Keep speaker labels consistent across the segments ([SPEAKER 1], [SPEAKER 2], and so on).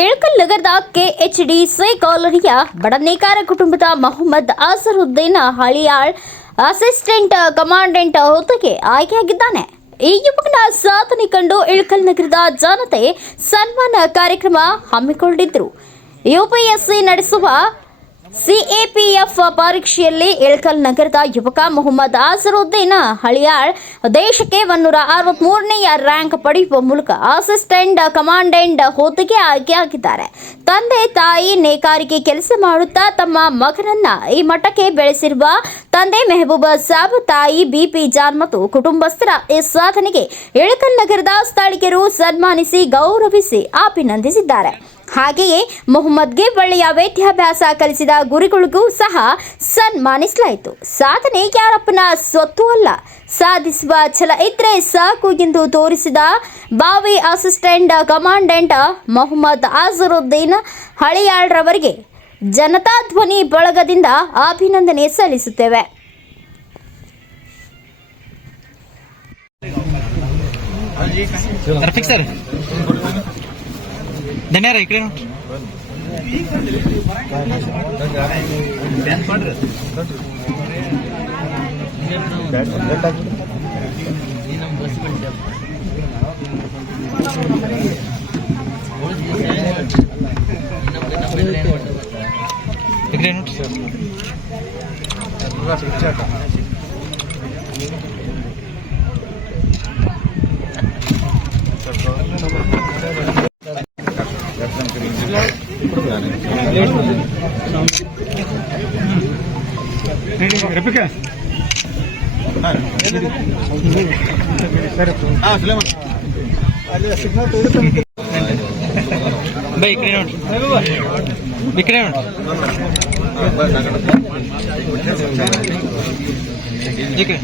[SPEAKER 1] ಇಳಕಲ್ ನಗರದ ಕೆಎಚ್ಡಿ ಸಿ ಕಾಲೋನಿಯ ಬಡನೇಕಾರ ಕುಟುಂಬದ ಮೊಹಮ್ಮದ್ ಅಸರುದ್ದೀನ್ ಹಳಿಯಾಳ್ ಅಸಿಸ್ಟೆಂಟ್ ಕಮಾಂಡೆಂಟ್ ಹುದ್ದೆಗೆ ಆಯ್ಕೆಯಾಗಿದ್ದಾನೆ. ಈ ಯುವಕನ ಸಾಧನೆ ಕಂಡು ಇಳಕಲ್ ನಗರದ ಜನತೆ ಸನ್ಮಾನ ಕಾರ್ಯಕ್ರಮ ಹಮ್ಮಿಕೊಂಡಿದ್ರು. ಯುಪಿಎಸ್ಸಿ ನಡೆಸುವ ಸಿಎಪಿಎಫ್ ಪರೀಕ್ಷೆಯಲ್ಲಿ ಇಳಕಲ್ ನಗರದ ಯುವಕ ಮೊಹಮ್ಮದ್ ಆಸರುದ್ದೀನ್ ಹಳಿಯಾಳ್ ದೇಶಕ್ಕೆ ಒನ್ನೂರ ಅರವತ್ಮೂರನೆಯ ರ್ಯಾಂಕ್ ಪಡೆಯುವ ಮೂಲಕ ಅಸಿಸ್ಟೆಂಟ್ ಕಮಾಂಡೆಂಟ್ ಹುದ್ದೆಗೆ ಆಯ್ಕೆಯಾಗಿದ್ದಾರೆ ತಂದೆ ತಾಯಿ ನೇಕಾರಿಕೆ ಕೆಲಸ ಮಾಡುತ್ತಾ ತಮ್ಮ ಮಗನನ್ನ ಈ ಮಠಕ್ಕೆ ಬೆಳೆಸಿರುವ ತಂದೆ ಮೆಹಬೂಬ್ ಸಾಬ್, ತಾಯಿ ಬಿಪಿ ಜಾನ್ ಮತ್ತು ಕುಟುಂಬಸ್ಥರ ಈ ಸಾಧನೆಗೆ ಇಳಕಲ್ ನಗರದ ಸ್ಥಳೀಯರು ಸನ್ಮಾನಿಸಿ ಗೌರವಿಸಿ ಅಭಿನಂದಿಸಿದ್ದಾರೆ. ಹಾಗೆಯೇ ಮೊಹಮ್ಮದ್ಗೆ ಒಳ್ಳೆಯ ವಿದ್ಯಾಭ್ಯಾಸ ಕಲಿಸಿದ ಗುರುಗಳಿಗೂ ಸಹ ಸನ್ಮಾನಿಸಲಾಯಿತು. ಸಾಧನೆ ಯಾರಪ್ಪನ ಸ್ವತ್ತು ಅಲ್ಲ. ಸಾಧಿಸುವ ಛಲ ಇದ್ರೆ ಸಾಕು ಎಂದು ತೋರಿಸಿದ ಬಾವಿ ಅಸಿಸ್ಟೆಂಟ್ ಕಮಾಂಡೆಂಟ್ ಮೊಹಮ್ಮದ್ ಅಜರುದ್ದೀನ್ ಹಳೆಯಾಳ್ರವರಿಗೆ ಜನತಾ ಧ್ವನಿ ಬಳಗದಿಂದ ಅಭಿನಂದನೆ ಸಲ್ಲಿಸುತ್ತೇವೆ.
[SPEAKER 2] ಧನ್ಯರ ಇಕ್ರೆ ಇಕ್ರೆ ನೋಡಿ ಸರ್ ಸರ್
[SPEAKER 3] ಬೈ
[SPEAKER 2] ಈ ಕಡೆ ನೋಡಿ ಈ ಕಡೆ ನೋಡಿ ಈ ಕಡೆ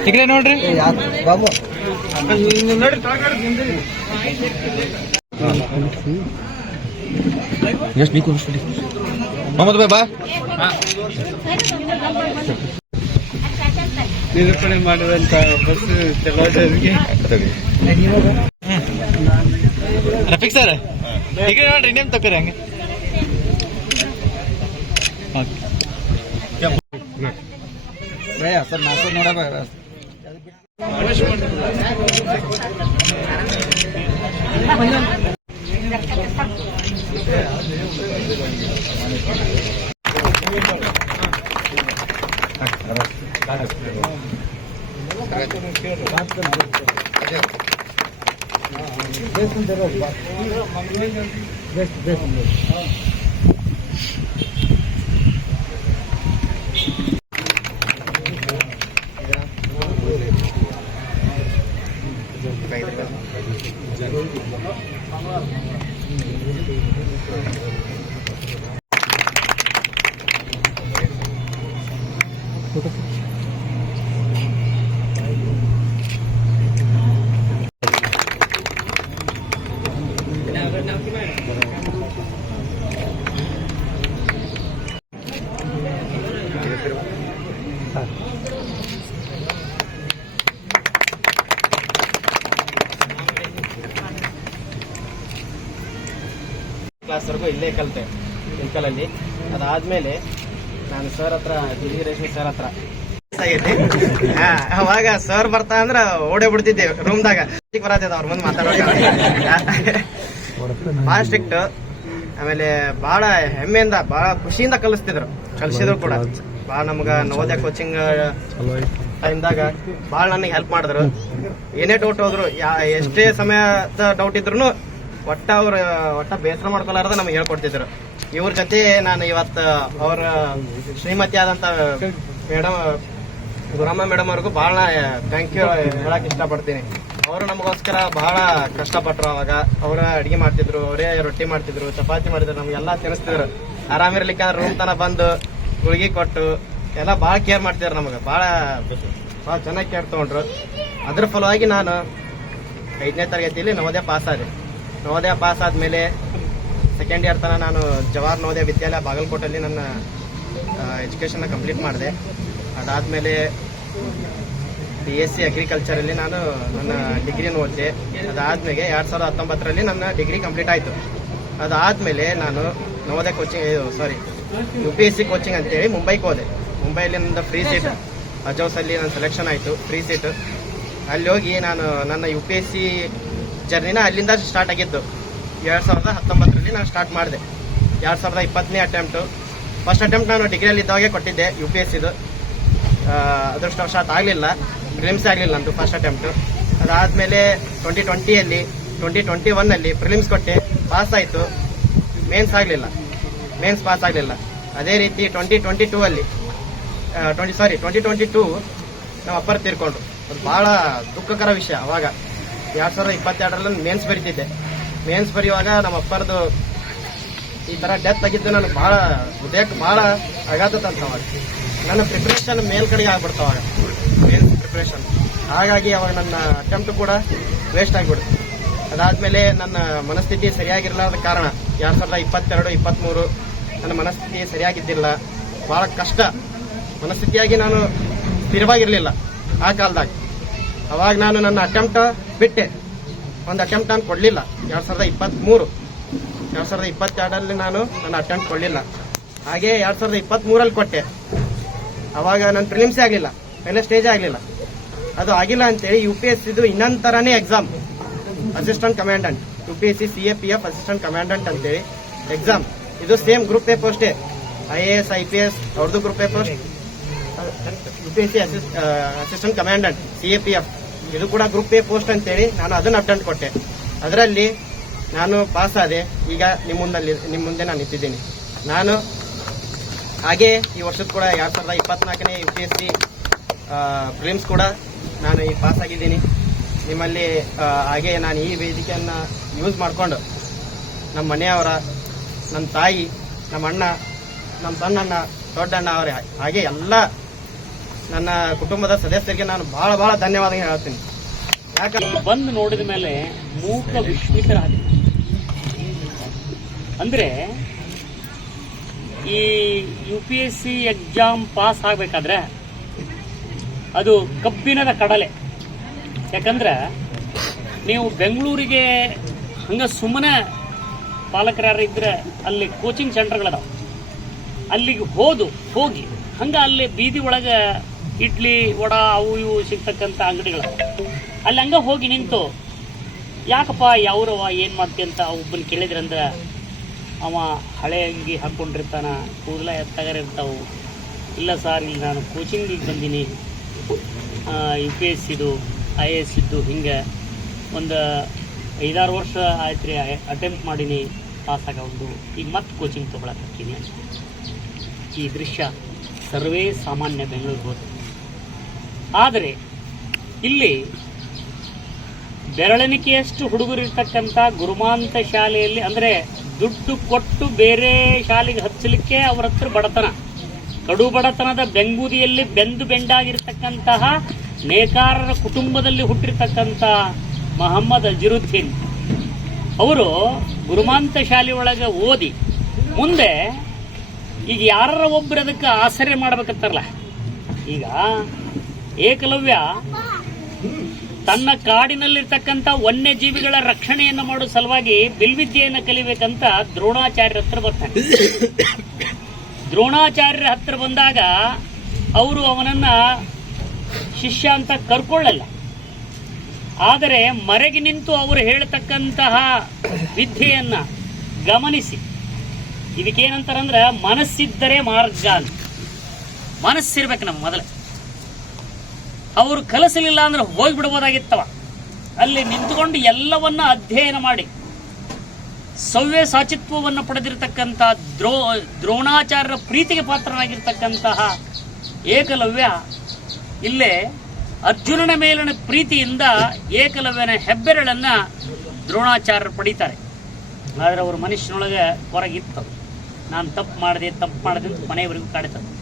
[SPEAKER 2] ಈ ಕಡೆ ನೋಡ್ರಿ ನೋಡ್ರಿ ಎಷ್ಟು ಬೇಕು ಮೊಹಮ್ಮದ್ ಬಾಯ್ ಬಾ
[SPEAKER 3] ನಿರೂಪಣೆ ಮಾಡುವಂತ ಬಸ್ ಚಲೋದವರಿಗೆ
[SPEAKER 2] ರಫಿಕ್ ಸರ್ ಈಗ ನೋಡ್ರಿ ನೇಮ್ ತಗೋರಿ ಹಂಗೆ.
[SPEAKER 3] ಸರ್ ನಾಲ್ಕು ನೋಡಬ 알았어. 알았어. Thank you.
[SPEAKER 4] ಕ್ಲಾಸ್ವರೆಗೂ ಇಲ್ಲೇ ಕಲಿತೆ ಇಲ್ಕಲಲ್ಲಿ ಅದಾದ್ಮೇಲೆ ನಾನು ಸರ್ ಹತ್ರ ದಿಲ್ಲಿ ರೇಷ್ಮೆ ಸರ್ ಹತ್ರ. ಅವಾಗ ಸರ್ ಬರ್ತಾ ಅಂದ್ರ ಓಡೇ ಬಿಡ್ತಿದ್ದೆ ರೂಮ್ದಾಗ ಬರತ್ತಿದ್ದ ಅವ್ರ ಮುಂದೆ ಮಾತಾಡೋದು ಭಾಳ ಸ್ಟ್ರಿಕ್ಟ್ ಆಮೇಲೆ ಬಹಳ ಹೆಮ್ಮೆಯಿಂದ ಬಹಳ ಖುಷಿಯಿಂದ ಕಲಿಸ್ತಿದ್ರು. ಕಲಿಸಿದ್ರು ಕೂಡ. ಬಹಳ ನಮ್ಗ ನವೋದಯ ಕೋಚಿಂಗ್ ಟೈಮ್ದಾಗ ಭಾಳ ನನಗೆ ಹೆಲ್ಪ್ ಮಾಡಿದ್ರು. ಏನೇ ಡೌಟ್ ಹೋದ್ರು ಯಾ ಎಷ್ಟೇ ಸಮಯದ ಡೌಟ್ ಇದ್ರು ಒಟ್ಟ ಅವ್ರ, ಒಟ್ಟ ಬೇಸರ ಮಾಡ್ಕೊಲಾರ್ದ ನಮ್ಗೆ ಹೇಳ್ಕೊಡ್ತಿದ್ರು. ಇವ್ರ ಜೊತೆ ನಾನು ಇವತ್ತು, ಅವ್ರ ಶ್ರೀಮತಿ ಆದಂತ ಮೇಡಮ್, ಗುರಮ್ಮ ಮೇಡಮ್ ಅವ್ರಿಗೂ ಬಹಳ ಥ್ಯಾಂಕ್ ಯು ಹೇಳಕ್ ಇಷ್ಟಪಡ್ತೀನಿ. ಅವರು ನಮಗೋಸ್ಕರ ಬಹಳ ಕಷ್ಟಪಟ್ರು ಅವಾಗ. ಅವರ ಅಡಿಗೆ ಮಾಡ್ತಿದ್ರು, ಅವರೇ ರೊಟ್ಟಿ ಮಾಡ್ತಿದ್ರು, ಚಪಾತಿ ಮಾಡಿದ್ರು ನಮ್ಗೆಲ್ಲ ತಿನ್ನಿಸ್ತಿದ್ರು ಆರಾಮಿರ್ಲಿಕ್ಕೆ ರೂಮ್ ತನ ಬಂದು ಗುಳಿಗೆ ಕೊಟ್ಟು ಎಲ್ಲ ಬಹಳ ಕೇರ್ ಮಾಡ್ತಿದ್ರು ನಮಗೆ. ಬಹಳ ಬಹಳ ಚೆನ್ನಾಗಿ ಕೇರ್ ತಗೊಂಡ್ರು. ಅದ್ರ ಫಲವಾಗಿ ನಾನು ಐದನೇ ತರಗತಿಯಲ್ಲಿ ನವೋದಯ ಪಾಸ್ ಆದೆ. ನವೋದಯ ಪಾಸ್ ಆದ್ಮೇಲೆ ಸೆಕೆಂಡ್ ಇಯರ್ ತನಕ ನಾನು ಜವಾಹರ್ ನವೋದಯ ವಿದ್ಯಾಲಯ ಬಾಗಲಕೋಟಲ್ಲಿ ನನ್ನ ಎಜುಕೇಷನ್ನ ಕಂಪ್ಲೀಟ್ ಮಾಡಿದೆ. ಅದಾದಮೇಲೆ ಬಿ ಎಸ್ ಸಿ ಅಗ್ರಿಕಲ್ಚರಲ್ಲಿ ನಾನು ನನ್ನ ಡಿಗ್ರಿನ ಓದಿದೆ. ಅದಾದಮೇಲೆ ಎರಡು ಸಾವಿರದ ಹತ್ತೊಂಬತ್ತರಲ್ಲಿ ನನ್ನ ಡಿಗ್ರಿ ಕಂಪ್ಲೀಟ್ ಆಯಿತು. ಅದಾದಮೇಲೆ ನಾನು Navodaya coaching sorry U P S C coaching ಅಂತೇಳಿ ಮುಂಬೈಗೆ ಹೋದೆ. ಮುಂಬೈಲಿ ನನ್ನ ಫ್ರೀ ಸೀಟ್ ಅಜೋಸಲ್ಲಿ ನನ್ನ ಸೆಲೆಕ್ಷನ್ ಆಯಿತು ಫ್ರೀ ಸೀಟ್ ಅಲ್ಲಿ ಹೋಗಿ ನಾನು ನನ್ನ ಯು ಪಿ ಎಸ್ ಸಿ ಜರ್ನಿನ ಅಲ್ಲಿಂದ ಸ್ಟಾರ್ಟ್ ಆಗಿದ್ದು. ಎರಡು ಸಾವಿರದ ಹತ್ತೊಂಬತ್ತರಲ್ಲಿ ನಾನು ಸ್ಟಾರ್ಟ್ ಮಾಡಿದೆ. ಎರಡು ಸಾವಿರದ ಇಪ್ಪತ್ತನೇ ಅಟೆಂಪ್ಟು ಫಸ್ಟ್ ಅಟೆಂಪ್ಟ್ ನಾನು ಡಿಗ್ರಿಯಲ್ಲಿ ಇದ್ದಾಗೆ ಕೊಟ್ಟಿದ್ದೆ ಯು ಪಿ ಎಸ್ ಸಿದು ಅದೃಷ್ಟವಶಾತ್ ಆಗಲಿಲ್ಲ. ಪ್ರಿಲಿಮ್ಸ್ ಆಗಲಿಲ್ಲ ನಂದು ಫಸ್ಟ್ ಅಟೆಂಪ್ಟು ಅದಾದಮೇಲೆ ಟ್ವೆಂಟಿ ಟ್ವೆಂಟಿಯಲ್ಲಿ ಟ್ವೆಂಟಿ ಟ್ವೆಂಟಿ ಒನ್ನಲ್ಲಿ ಪ್ರಿಲಿಮ್ಸ್ ಕೊಟ್ಟೆ ಪಾಸ್ ಆಯಿತು. ಮೇನ್ಸ್ ಆಗಲಿಲ್ಲ. ಮೇನ್ಸ್ ಪಾಸ್ ಆಗಲಿಲ್ಲ. ಅದೇ ರೀತಿ ಟ್ವೆಂಟಿ ಟ್ವೆಂಟಿ ಟೂ ಅಲ್ಲಿ twenty sorry twenty twenty two ನಮ್ಮ ಅಪ್ಪರ್ ತೀರ್ಕೊಂಡ್ರು. ಅದು ಭಾಳ ದುಃಖಕರ ವಿಷಯ ಅವಾಗ. ಎರಡು ಸಾವಿರದ ಇಪ್ಪತ್ತೆರಡರಲ್ಲಿ ಮೇನ್ಸ್ ಬರಿತಿದ್ದೆ. ಮೇನ್ಸ್ ಬರೆಯುವಾಗ ನಮ್ಮ ಅಪ್ಪರದು ಈ ಥರ ಡೆತ್ ಆಗಿದ್ದು ನನಗೆ ಭಾಳ ಹೃದಯಕ್ಕೆ ಭಾಳ ಆಘಾತದಂತ ಅವಾಗ. ನನ್ನ ಪ್ರಿಪ್ರೇಷನ್ ಮೇಲ್ಕಡೆಗೆ ಆಗ್ಬಿಡ್ತು ಅವಾಗ. ಮೇನ್ಸ್ ಪ್ರಿಪ್ರೇಷನ್ ಹಾಗಾಗಿ ಅವಾಗ ನನ್ನ ಅಟೆಂಪ್ಟ್ ಕೂಡ ವೇಸ್ಟ್ ಆಗಿಬಿಡ್ತು. ಅದಾದಮೇಲೆ ನನ್ನ ಮನಸ್ಥಿತಿ ಸರಿಯಾಗಿರಲಾರದ ಕಾರಣ ಎರಡು ಸಾವಿರದ ಇಪ್ಪತ್ತೆರಡು ಇಪ್ಪತ್ತ್ಮೂರು ನನ್ನ ಮನಸ್ಥಿತಿ ಸರಿಯಾಗಿದ್ದಿಲ್ಲ. ಭಾಳ ಕಷ್ಟ. ಮನಸ್ಥಿತಿಯಾಗಿ ನಾನು ಸ್ಥಿರವಾಗಿರಲಿಲ್ಲ ಆ ಕಾಲದಾಗ. ಅವಾಗ ನಾನು ನನ್ನ ಅಟೆಂಪ್ಟ್ ಬಿಟ್ಟೆ. ಒಂದು ಅಟೆಂಪ್ಟ್ ನಾನು ಕೊಡಲಿಲ್ಲ. ಎರಡು ಸಾವಿರದ ಇಪ್ಪತ್ತ್ಮೂರು ಎರಡು ಸಾವಿರದ ಇಪ್ಪತ್ತೆರಡಲ್ಲಿ ನಾನು ನನ್ನ ಅಟೆಂಪ್ಟ್ ಕೊಡಲಿಲ್ಲ. ಹಾಗೆ ಎರಡು ಸಾವಿರದ ಇಪ್ಪತ್ತ್ಮೂರಲ್ಲಿ ಕೊಟ್ಟೆ. ಅವಾಗ ನನ್ನ ಪ್ರಿಲಿಮ್ಸೇ ಆಗಲಿಲ್ಲ. ಫೈನಲ್ ಸ್ಟೇಜೇ ಆಗಲಿಲ್ಲ. ಅದು ಆಗಿಲ್ಲ ಅಂತೇಳಿ ಯು ಪಿ ಎಸ್ ಇದು ಇನ್ನೊಂದು ಥರನೇ exam assistant commandant U P S C C A P F assistant commandant ಅಂತೇಳಿ ಎಕ್ಸಾಮ್ ಇದು same group A ಪೋಸ್ಟೇ I A S I P S ಅವ್ರದ್ದು group A post U P S C assistant commandant C A P F ಇದು ಕೂಡ group A post ಅಂತೇಳಿ ನಾನು ಅದನ್ನು attend ಕೊಟ್ಟೆ. ಅದರಲ್ಲಿ ನಾನು ಪಾಸ್ ಆದೆ. ಈಗ ನಿಮ್ಮ ಮುಂದಲ್ಲಿ ನಿಮ್ಮ ಮುಂದೆ ನಾನು ನಿಂತಿದ್ದೀನಿ. ನಾನು ಹಾಗೆ ಈ ವರ್ಷದ ಕೂಡ ಎರಡು ಸಾವಿರದ ಇಪ್ಪತ್ನಾಲ್ಕನೇ U P S C prelims ಕೂಡ ನಾನು ಈ ಪಾಸ್ ಆಗಿದ್ದೀನಿ. ನಿಮ್ಮಲ್ಲಿ ಹಾಗೆ ನಾನು ಈ ವೇದಿಕೆಯನ್ನು ಯೂಸ್ ಮಾಡಿಕೊಂಡು ನಮ್ಮ ಮನೆಯವರ, ನಮ್ಮ ತಾಯಿ, ನಮ್ಮ ಅಣ್ಣ, ನಮ್ಮ ಸಣ್ಣಣ್ಣ, ದೊಡ್ಡಣ್ಣ ಅವರೇ, ಹಾಗೆ ಎಲ್ಲ ನನ್ನ ಕುಟುಂಬದ ಸದಸ್ಯರಿಗೆ ನಾನು ಬಹಳ ಬಹಳ ಧನ್ಯವಾದ ಹೇಳ್ತೀನಿ. ಯಾಕಂದ್ರೆ
[SPEAKER 5] ಬಂದು ನೋಡಿದ ಮೇಲೆ ಮೂಕ ವಿಸ್ಮಿತರಾದ ಅಂದ್ರೆ ಈ U P S C exam pass ಆಗಬೇಕಾದ್ರೆ ಅದು ಕಬ್ಬಿಣದ ಕಡಲೆ. ಯಾಕಂದ್ರೆ ನೀವು ಬೆಂಗಳೂರಿಗೆ ಹಂಗ ಸುಮ್ಮನೆ ಇದ್ರೆ ಅಲ್ಲಿ ಕೋಚಿಂಗ್ ಸೆಂಟರ್ಗಳದಾವ ಅಲ್ಲಿಗೆ ಹೋದು, ಹೋಗಿ ಹಂಗ ಅಲ್ಲಿ ಬೀದಿ ಒಳಗೆ ಇಡ್ಲಿ, ವಡ, ಅವು ಇವು ಸಿಗ್ತಕ್ಕಂಥ ಅಂಗಡಿಗಳು. ಅಲ್ಲಿ ಹಂಗ ಹೋಗಿ ನಿಂತು, ಯಾಕಪ್ಪ ಯಾವ್ರವ ಏನು ಮಾಡ್ತಿ ಅಂತ ಒಬ್ಬನ ಕೇಳಿದ್ರಂದ್ರೆ, ಅವ ಹಳೆ ಅಂಗಿ ಹಾಕ್ಕೊಂಡಿರ್ತಾನ ಕೂದಲ ಎತ್ತಾಗರ ಇರ್ತಾವು. ಇಲ್ಲ ಸರ್, ಇಲ್ಲಿ ನಾನು ಕೋಚಿಂಗಿಗೆ ಬಂದೀನಿ. ಯು ಪಿ ಎಸ್ ಸಿದು ಐ ಎ ಎಸ್ ಇದ್ದು ಹಿಂಗೆ ಒಂದು ಐದಾರು ವರ್ಷ ಆಯ್ತು ರೀ ಅಟೆಂಪ್ಟ್ ಮಾಡೀನಿ ಪಾಸ್ ಆಗೋದು ಈಗ ಮತ್ತೆ ಕೋಚಿಂಗ್ ತೊಗೊಳಕ್ಕೆ ಈ ದೃಶ್ಯ ಸರ್ವೇ ಸಾಮಾನ್ಯ ಬೆಂಗಳೂರು ಹೋದ ಆದರೆ ಇಲ್ಲಿ ಬೆರಳೆಣಿಕೆಯಷ್ಟು ಹುಡುಗರು ಇರ್ತಕ್ಕಂಥ ಗುರುಮಾಂತ ಶಾಲೆಯಲ್ಲಿ ಅಂದರೆ ದುಡ್ಡು ಕೊಟ್ಟು ಬೇರೆ ಶಾಲೆಗೆ ಹಚ್ಚಲಿಕ್ಕೆ ಅವರ ಹತ್ರ ಬಡತನ. ಕಡು ಬಡತನದ ಬೆಂಗೂದಿಯಲ್ಲಿ ಬೆಂದು ಬೆಂಡಾಗಿರ್ತಕ್ಕಂತಹ ನೇಕಾರರ ಕುಟುಂಬದಲ್ಲಿ ಹುಟ್ಟಿರ್ತಕ್ಕಂಥ ಮಹಮ್ಮದ್ ಅಜಿರುದ್ದೀನ್. ಅವರು ಗುರುಮಾಂತ ಶಾಲೆ ಒಳಗೆ ಓದಿ ಮುಂದೆ ಈಗ ಯಾರ ಒಬ್ಬರು ಅದಕ್ಕೆ ಆಸರೆ ಮಾಡ್ಬೇಕಂತಾರಲ್ಲ? ಈಗ ಏಕಲವ್ಯ. ತನ್ನ ಕಾಡಿನಲ್ಲಿರ್ತಕ್ಕಂಥ ವನ್ಯಜೀವಿಗಳ ರಕ್ಷಣೆಯನ್ನು ಮಾಡೋ ಸಲುವಾಗಿ ಬಿಲ್ವಿದ್ಯೆಯನ್ನು ಕಲಿಬೇಕಂತ ದ್ರೋಣಾಚಾರ್ಯರ ಹತ್ರ ಬರ್ತಾನೆ. ದ್ರೋಣಾಚಾರ್ಯರ ಹತ್ರ ಬಂದಾಗ ಅವರು ಅವನನ್ನ ಶಿಷ್ಯ ಅಂತ ಕರ್ಕೊಳ್ಳಲ್ಲ. ಆದರೆ ಮರೆಗೆ ನಿಂತು ಅವರು ಹೇಳ್ತಕ್ಕಂತಹ ವಿದ್ಯೆಯನ್ನ ಗಮನಿಸಿ. ಇದಕ್ಕೇನಂತಾರಂದ್ರೆ, ಮನಸ್ಸಿದ್ದರೆ ಮಾರ್ಗ ಅಂತ. ಮನಸ್ಸಿರ್ಬೇಕು ನಮ್ಮ ಮೊದಲು. ಅವರು ಕಲಿಸಲಿಲ್ಲ ಅಂದ್ರೆ ಹೋಗ್ಬಿಡ್ಬೋದಾಗಿತ್ತವ. ಅಲ್ಲಿ ನಿಂತುಕೊಂಡು ಎಲ್ಲವನ್ನ ಅಧ್ಯಯನ ಮಾಡಿ. ಸವ್ಯ ಸಾಚಿತ್ವವನ್ನು ಪಡೆದಿರತಕ್ಕಂಥ ದ್ರೋ, ದ್ರೋಣಾಚಾರ್ಯರ ಪ್ರೀತಿಗೆ ಪಾತ್ರನಾಗಿರ್ತಕ್ಕಂತಹ ಏಕಲವ್ಯ ಇಲ್ಲೇ ಅರ್ಜುನನ ಮೇಲಿನ ಪ್ರೀತಿಯಿಂದ ಏಕಲವ್ಯನ ಹೆಬ್ಬೆರಳನ್ನ ದ್ರೋಣಾಚಾರ್ಯರು ಪಡೀತಾರೆ. ಆದರೆ ಅವರು ಮನುಷ್ಯನೊಳಗೆ ಹೊರಗಿತ್ತು. ನಾನು ತಪ್ಪು ಮಾಡಿದೆ ತಪ್ಪು ಮಾಡಿದೆ ಅಂತ ಮನೆಯವರೆಗೂ ಕಾಡ್ತದೆ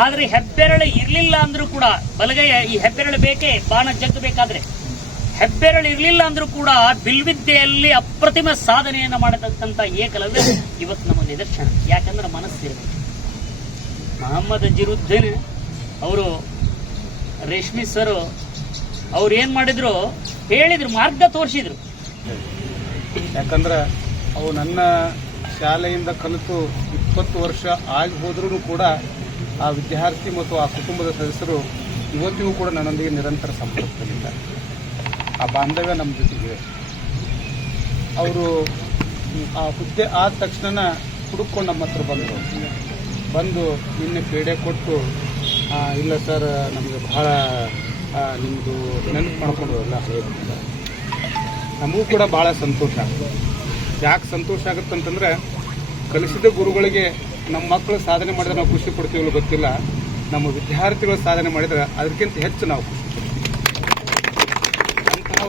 [SPEAKER 5] ಆದ್ರೆ ಹೆಬ್ಬೆರಳು ಇರಲಿಲ್ಲ ಅಂದ್ರೂ ಕೂಡ, ಬಲಗೈ, ಈ ಹೆಬ್ಬೆರಳು ಬೇಕೇ? ಬಾಣ ಜಗ್ಗಬೇಕಾದ್ರೆ ಹೆಬ್ಬೆರಳು ಇರಲಿಲ್ಲ ಅಂದ್ರೂ ಕೂಡ ಬಿಲ್ವಿದ್ಯೆಯಲ್ಲಿ ಅಪ್ರತಿಮ ಸಾಧನೆಯನ್ನ ಮಾಡತಕ್ಕಂತ ಏಕಲವ್ಯ ಇವತ್ತು ನಮ್ಮ ನಿದರ್ಶನ. ಯಾಕಂದ್ರೆ ಮನಸ್ಸಿರಬೇಕು ಮಹಮ್ಮದ್ ಜಿರುದ್ದೀನ್ ಅವರು, ರೇಷ್ಮಿ ಸರ್, ಅವ್ರು ಏನು ಮಾಡಿದ್ರು? ಹೇಳಿದ್ರು, ಮಾರ್ಗ ತೋರಿಸಿದ್ರು.
[SPEAKER 3] ಯಾಕಂದ್ರೆ ಅವು ನನ್ನ ಶಾಲೆಯಿಂದ ಕಲಿತು ಇಪ್ಪತ್ತು ವರ್ಷ ಆಗಿ ಹೋದ್ರೂ ಕೂಡ ಆ ವಿದ್ಯಾರ್ಥಿ ಮತ್ತು ಆ ಕುಟುಂಬದ ಸದಸ್ಯರು ಇವತ್ತಿಗೂ ಕೂಡ ನನ್ನೊಂದಿಗೆ ನಿರಂತರ ಸಂಪರ್ಕದಲ್ಲಿದ್ದಾರೆ. ಆ ಬಾಂಧವ್ಯ ನಮ್ಮ ಜೊತೆಗಿದೆ. ಅವರು ಆ ಹುದ್ದೆ ಆದ ತಕ್ಷಣ ಹುಡುಕೊಂಡು ನಮ್ಮ ಹತ್ರ ಬಂದರು. ಬಂದು ನಿನ್ನೆ ಕ್ರೀಡೆ ಕೊಟ್ಟು ಇಲ್ಲ ಸರ್, ನಮಗೆ ಬಹಳ ನಿಮ್ಮದು ನೆನಪು ಮಾಡ್ಕೊಂಡು ಎಲ್ಲ ನಮಗೂ ಕೂಡ ಭಾಳ ಸಂತೋಷ. ಯಾಕೆ ಸಂತೋಷ ಆಗುತ್ತಂತಂದರೆ ಕಲಿಸಿದ ಗುರುಗಳಿಗೆ ನಮ್ಮ ಮಕ್ಕಳು ಸಾಧನೆ ಮಾಡಿದ್ರೆ ನಾವು ಖುಷಿ ಪಡ್ತೀವಲ್ಲ ಗೊತ್ತಿಲ್ಲ. ನಮ್ಮ ವಿದ್ಯಾರ್ಥಿಗಳು ಸಾಧನೆ ಮಾಡಿದ್ರೆ ಅದಕ್ಕಿಂತ ಹೆಚ್ಚು ನಾವು ಖುಷಿ